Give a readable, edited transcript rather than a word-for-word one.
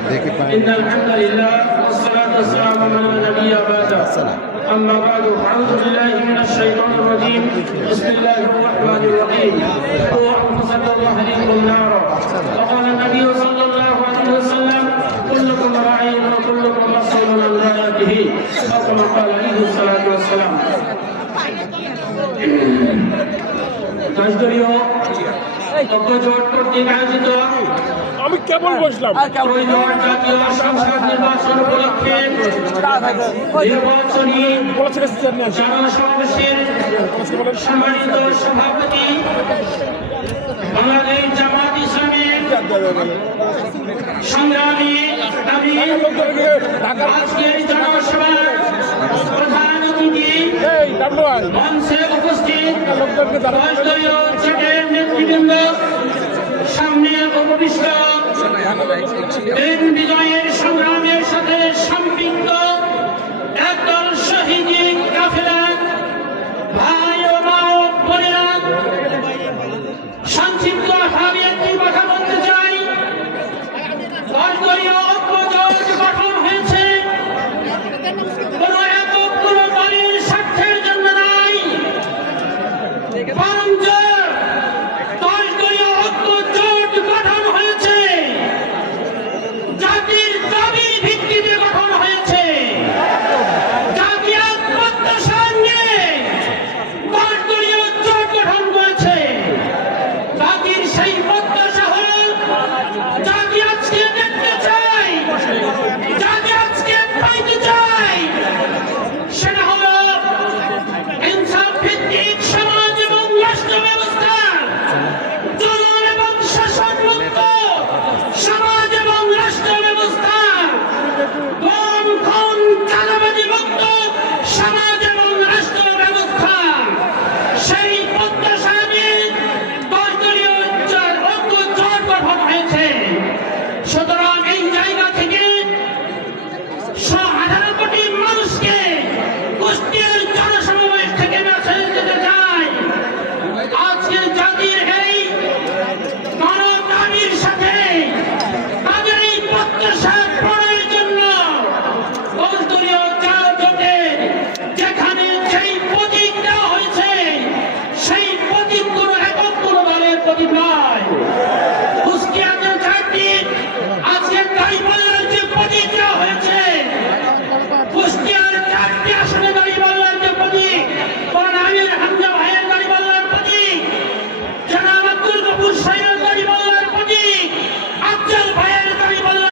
إن الحمد لله والصلاة والسلام على نبي بعد أما بعد أعوذ بالله من الشيطان الرجيم بسم الله الرحمن الرحيم قوا أنفسكم وأهليكم نارا وقال النبي صلى الله عليه وسلم كلكم راع وكلكم مسؤول عن رعيته أو كما قال عليه الصلاة والسلام রাষ্ট্রীয় ঐক্যজোট কর্তৃক আয়োজিত আমি কেবল বসলাম জাতীয় সংসদ নির্বাচন উপলক্ষে নির্বাচনী জনসমাবেশের সম্মানিত সভাপতি বাংলাদেশ জামাত ইসলামের সংগ্রামী আমি আজকের জনসভার প্রধান অতিথি মঞ্চে উপস্থিত রাষ্ট্রীয় জোটের নেতৃবৃন্দ সামনে উপবিষ্ট বিজয়ের সংগ্রামের সাথে